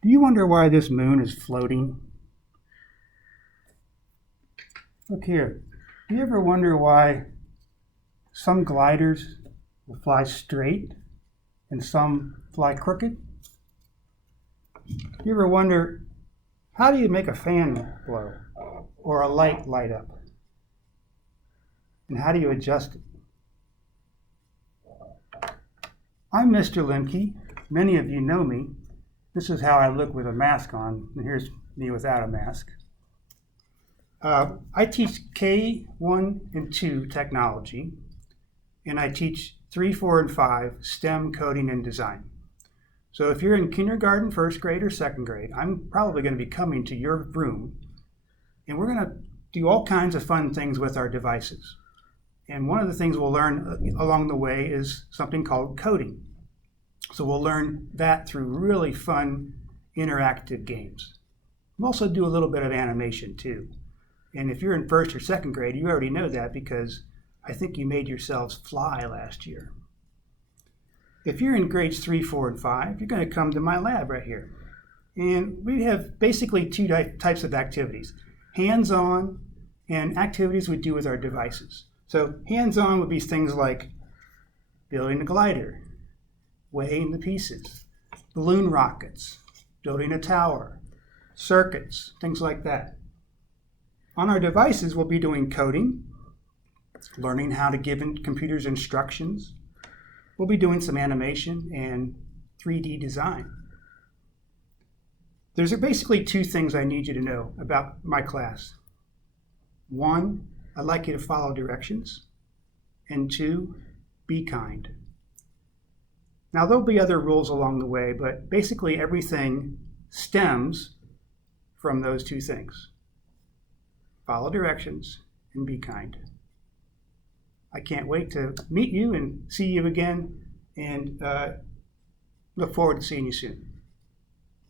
Do you wonder why this moon is floating? Look here. Do you ever wonder why some gliders will fly straight and some fly crooked? Do you ever wonder, how do you make a fan blow or a light up? And how do you adjust it? I'm Mr. Limke. Many of you know me. This is how I look with a mask on, and here's me without a mask. I teach K1 and 2 technology, and I teach 3, 4, and 5 STEM coding and design. So if you're in kindergarten, first grade, or second grade, I'm probably going to be coming to your room, and we're going to do all kinds of fun things with our devices. And one of the things we'll learn along the way is something called coding. So we'll learn that through really fun interactive games. We'll also do a little bit of animation too. And if you're in first or second grade, you already know that because I think you made yourselves fly last year. If you're in grades 3, 4, and 5, you're going to come to my lab right here. And we have basically two types of activities, hands-on and activities we do with our devices. So hands-on would be things like building a glider, weighing the pieces, balloon rockets, building a tower, circuits, things like that. On our devices, we'll be doing coding, learning how to give computers instructions. We'll be doing some animation and 3D design. There's basically two things I need you to know about my class. One, I'd like you to follow directions. And two, be kind. Now, there'll be other rules along the way, but basically everything stems from those two things. Follow directions and be kind. I can't wait to meet you and see you again, and look forward to seeing you soon.